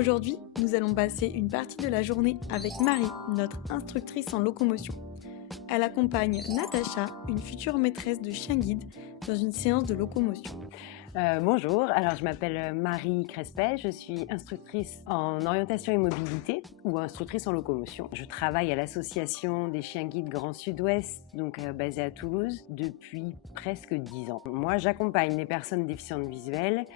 Aujourd'hui, nous allons passer une partie de la journée avec Marie, notre instructrice en locomotion. Elle accompagne Natacha, une future maîtresse de chien guide, dans une séance de locomotion. Bonjour, alors je m'appelle Marie Crespet, je suis instructrice en orientation et mobilité ou instructrice en locomotion. Je travaille à l'association des chiens guides Grand Sud-Ouest, donc basée à Toulouse, depuis presque 10 ans. Moi, j'accompagne les personnes déficientes visuelles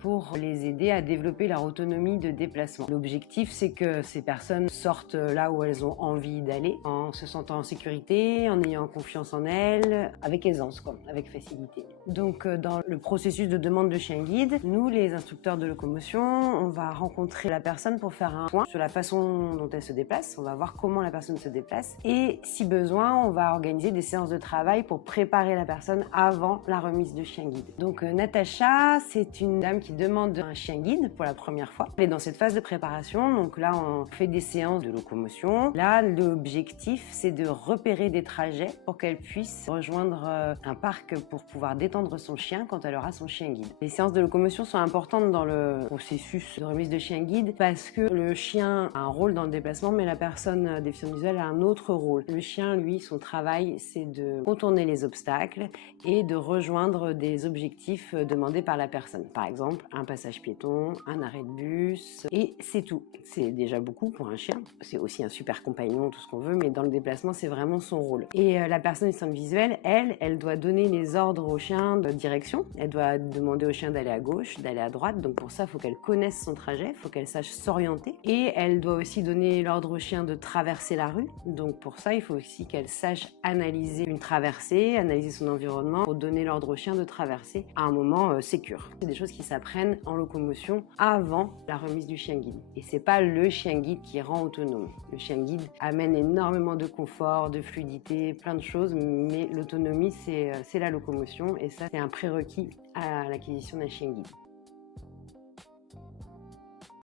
pour les aider à développer leur autonomie de déplacement. L'objectif, c'est que ces personnes sortent là où elles ont envie d'aller, en se sentant en sécurité, en ayant confiance en elles, avec aisance, avec facilité. Donc, dans le processus de demande de chien guide, nous, les instructeurs de locomotion, on va rencontrer la personne pour faire un point sur la façon dont elle se déplace. On va voir comment la personne se déplace et, si besoin, on va organiser des séances de travail pour préparer la personne avant la remise de chien guide. Donc, Natacha, c'est une dame qui demande un chien guide pour la première fois. Elle est dans cette phase de préparation, donc là on fait des séances de locomotion. Là l'objectif c'est de repérer des trajets pour qu'elle puisse rejoindre un parc pour pouvoir détendre son chien quand elle aura son chien guide. Les séances de locomotion sont importantes dans le processus de remise de chien guide parce que le chien a un rôle dans le déplacement mais la personne déficiente visuelle a un autre rôle. Le chien, lui, son travail c'est de contourner les obstacles et de rejoindre des objectifs demandés par la personne. Par exemple, un passage piéton, un arrêt de bus, et c'est tout. C'est déjà beaucoup pour un chien. C'est aussi un super compagnon, tout ce qu'on veut, mais dans le déplacement, c'est vraiment son rôle. Et la personne déficiente visuelle, elle doit donner les ordres au chien de direction. Elle doit demander au chien d'aller à gauche, d'aller à droite. Donc pour ça, il faut qu'elle connaisse son trajet, il faut qu'elle sache s'orienter. Et elle doit aussi donner l'ordre au chien de traverser la rue. Donc pour ça, il faut aussi qu'elle sache analyser une traversée, analyser son environnement pour donner l'ordre au chien de traverser à un moment sécure. C'est des choses qui s'apprennent en locomotion avant la remise du chien guide. Et c'est pas le chien guide qui rend autonome. Le chien guide amène énormément de confort, de fluidité, plein de choses, mais l'autonomie c'est la locomotion et ça c'est un prérequis à l'acquisition d'un chien guide.